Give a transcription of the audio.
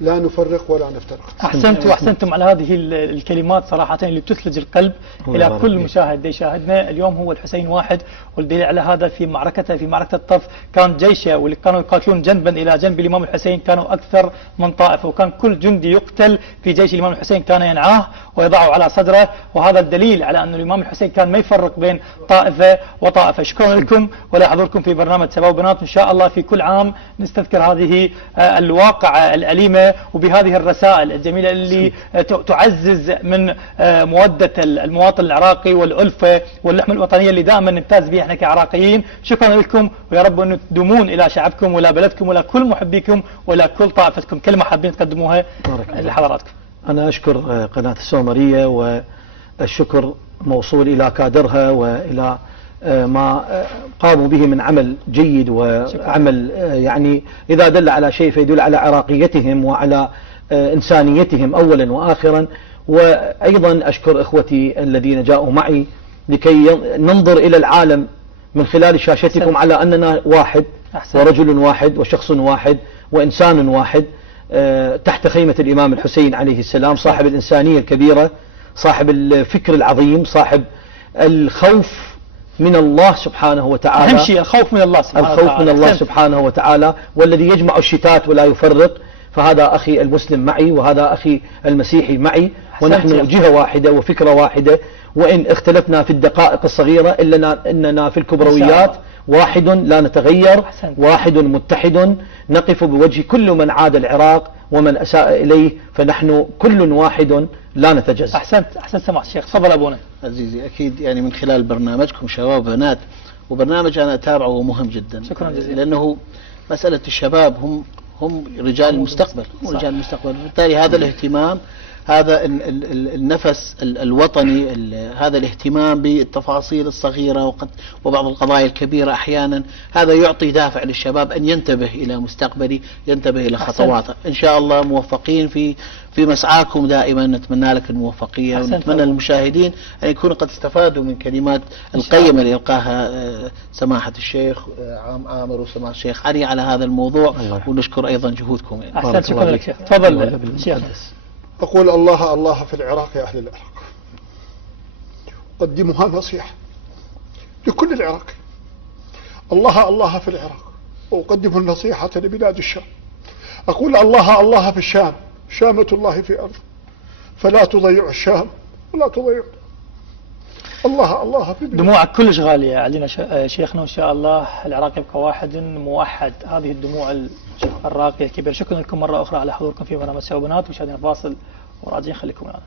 لا نفرق ولا نفترق. أحسنتم على هذه الكلمات صراحة اللي بتثلج القلب إلى كل مشاهد يشاهدنا. اليوم هو الحسين واحد، والدليل على هذا في معركة الطف كان جيشه واللي كانوا يقاتلون جنبا إلى جنب الإمام الحسين كانوا أكثر من طائفة، وكان كل جندي يقتل في جيش الإمام الحسين كان ينعاه ويضعه على صدره، وهذا الدليل على أن الإمام الحسين كان ما يفرق بين طائفة وطائفة. شكرا لكم ولا حضوركم في برنامج سبا وبنات. إن شاء الله في كل عام نستذكر هذه الواقعة الأليمة وبهذه الرسائل الجميلة اللي تعزز من مودة المواطن العراقي والألفة واللحمة الوطنية اللي دائما نمتاز بها احنا كعراقيين. شكرا لكم، ويا رب أن تدومون إلى شعبكم ولا بلدكم ولا كل محبيكم ولا كل طائفتكم. كلمة حابين تقدموها لحضراتكم؟ أنا أشكر قناة السومرية، والشكر موصول إلى كادرها وإلى ما قاموا به من عمل جيد وعمل يعني إذا دل على شيء فيدل على عراقيتهم وعلى إنسانيتهم أولا وآخرا. وأيضا أشكر إخوتي الذين جاءوا معي لكي ننظر إلى العالم من خلال شاشتكم على أننا واحد ورجل واحد وشخص واحد وإنسان واحد تحت خيمة الإمام الحسين عليه السلام، صاحب الإنسانية الكبيرة، صاحب الفكر العظيم، صاحب الخوف من الله سبحانه وتعالى. أهم شيء الخوف من الله سبحانه وتعالى. الخوف من الله سبحانه وتعالى، والذي يجمع الشتات ولا يفرق. فهذا أخي المسلم معي، وهذا أخي المسيحي معي، ونحن جهة واحدة وفكرة واحدة، وإن اختلفنا في الدقائق الصغيرة إلا أننا في الكبرويات واحد لا نتغير، واحد متحد، نقف بوجه كل من عاد العراق ومن أساء إليه، فنحن كل واحد لا نتجزأ. أحسنت سماحة الشيخ. تفضل أبونا. عزيزي، أكيد يعني من خلال برنامجكم شباب وبنات، وبرنامج أنا أتابعه ومهم جدا. شكرا جزيلا. لأنه مسألة الشباب هم رجال المستقبل، هم رجال المستقبل، بالتالي هذا الاهتمام، هذا النفس الوطني، هذا الاهتمام بالتفاصيل الصغيرة وبعض القضايا الكبيرة أحيانا، هذا يعطي دافع للشباب أن ينتبه إلى مستقبله، ينتبه إلى خطواته. إن شاء الله موفقين في مسعاكم دائما. نتمنى لك الموفقية، ونتمنى للمشاهدين أن يكونوا قد استفادوا من كلمات القيمة اللي يلقاها سماحة الشيخ عامر وسماحة الشيخ علي على هذا الموضوع، ونشكر أيضا جهودكم. أحسنت، شكرا لك شيخ. تفضل شيخ. أقول الله الله في العراق يا أهل العراق، قدموها نصيحة لكل العراق. الله الله في العراق، وأقدم النصيحة لبلاد الشام. أقول الله الله في الشام، شامة الله في أرض، فلا تضيع الشام ولا تضيع الله الله في بلاد. دموعك كلش غالية علينا شيخنا، وإن شاء الله العراق يبقى واحد موحد. هذه الدموع الراقية الكبيرة. شكرا لكم مرة أخرى على حضوركم في برنامج سبا وبنات. مشاهدينا فاصل وراجعين، خليكم معنا.